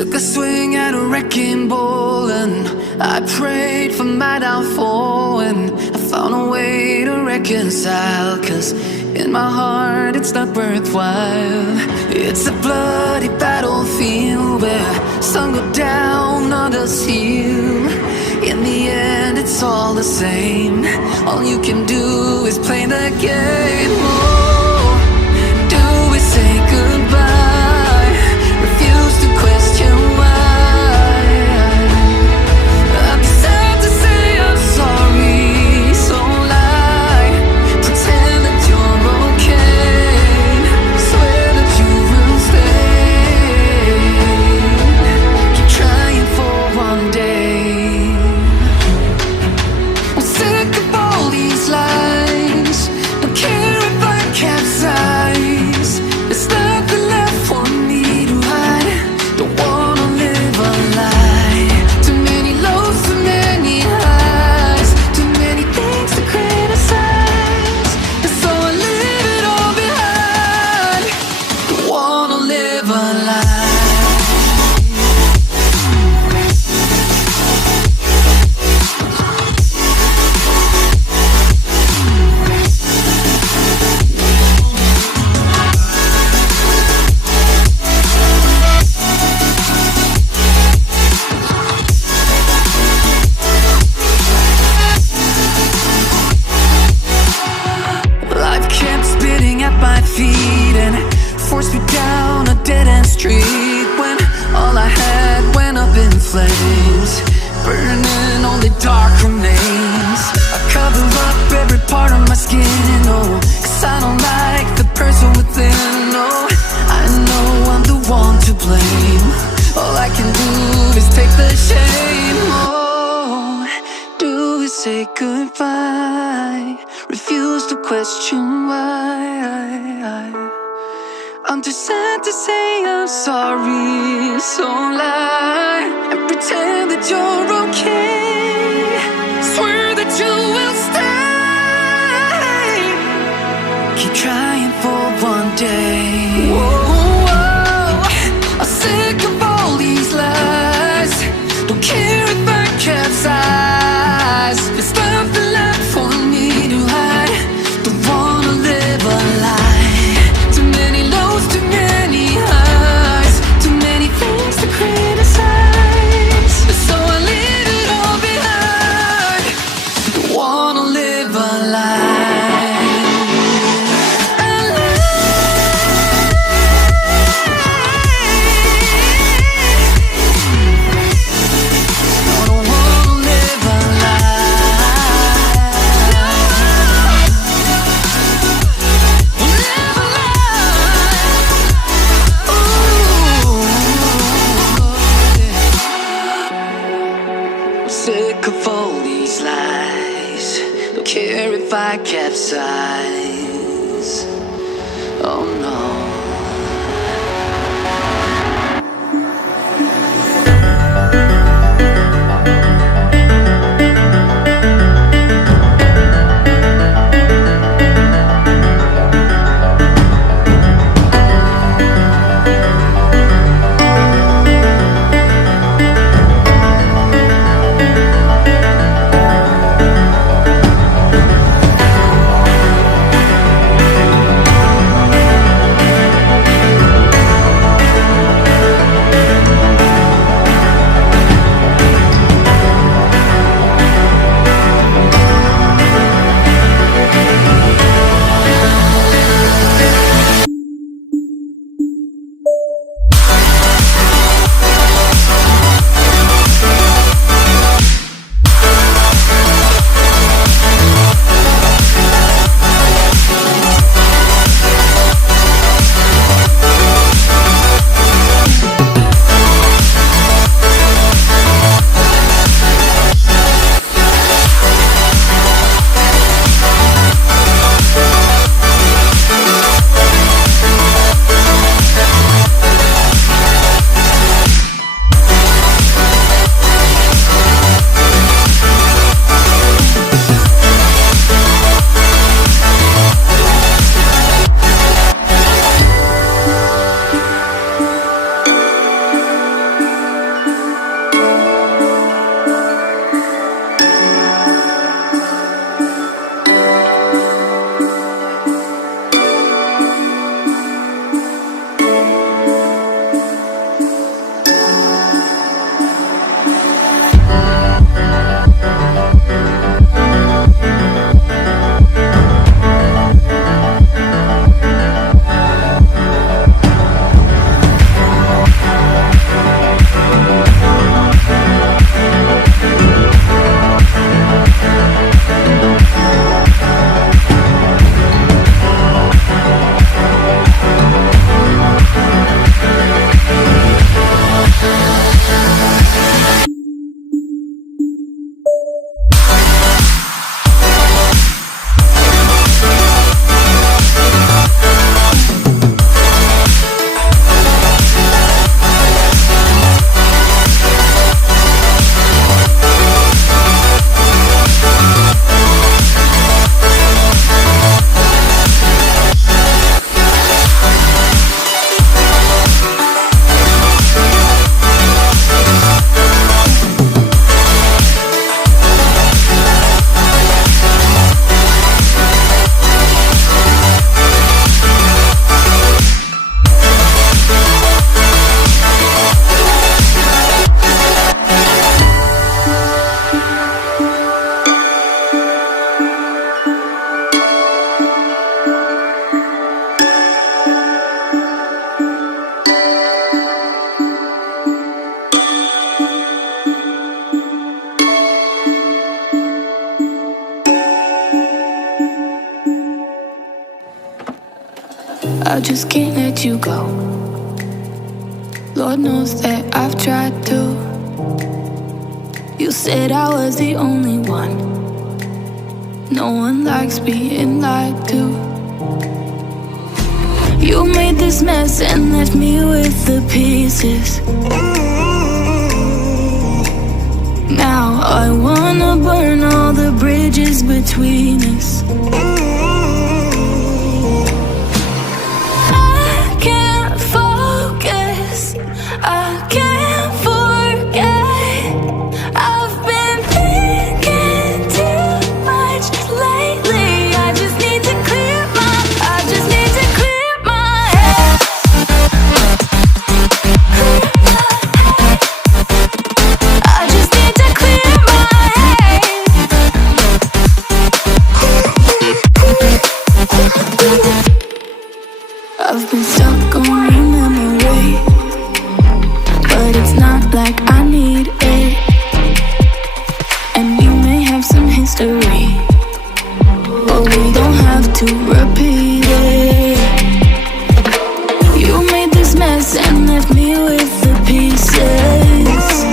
Took a swing at a wrecking ball and I prayed for my downfall, and I found a way to reconcile, 'cause in my heart it's not worthwhile. It's a bloody battlefield where some go down, others heal. In the end it's all the same. All you can do is play the game. Oh, do we say goodbye? Refuse to question why. I'm sad to say I'm sorry, so lie. Pretend that you're okay. Swear that you will stay. Keep trying for one day. I'm sick of all these lies. Don't care if I capsize. There's nothing left for me to hide. Don't wanna live a lie. Too many lows, too many highs. Too many things to criticize. And so I leave it all behind. Don't wanna live a lie. Life kept spitting at my feet and forced me down a dead-end street, when all I had went up in flames, burning only dark remains. I cover up every part of my skin, oh, 'cause I don't like the person within. Oh, I know I'm the one to blame. All I can do is take the shame. Oh, do we say goodbye? Refuse to question why. I'm too sad to say I'm sorry, so lie and pretend that you're okay. Swear that you will stay. Keep trying for one day. Whoa, I'm sick of all these lies. Don't care if I capsize. There's nothing left for me to hide. Don't wanna live a lie. Too many lows, too many highs. Too many things to criticize. So I leave it all behind. Don't wanna live a lie. A lie. I don't wanna live a lie. Live a lie. Ooh. I'm sick of all these lies. Don't care if I capsize. Oh no. just can't let you go. Lord knows that I've tried to. You said I was the only one. No one likes being lied to. You made this mess and left me with the pieces. Now I wanna burn all the bridges between us. I can't focus, I can't forget. I've been thinking too much lately. I just need to clear my head. I just need to clear my head. I've been stuck on your memory, but it's not like I need it. And we may have some history, but we don't have to repeat it. You made this mess and left me with the pieces.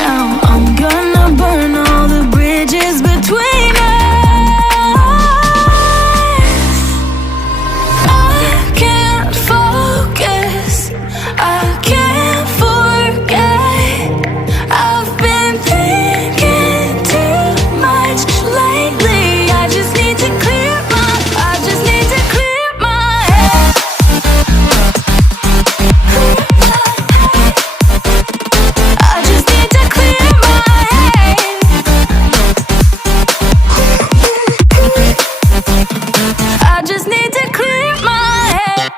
Now I'm gonna burn all the bridges between us. I can't focus, I can't forget. I've been thinking too much lately. I just need to clear my head. I just need to clear my head. I just need to clear my head.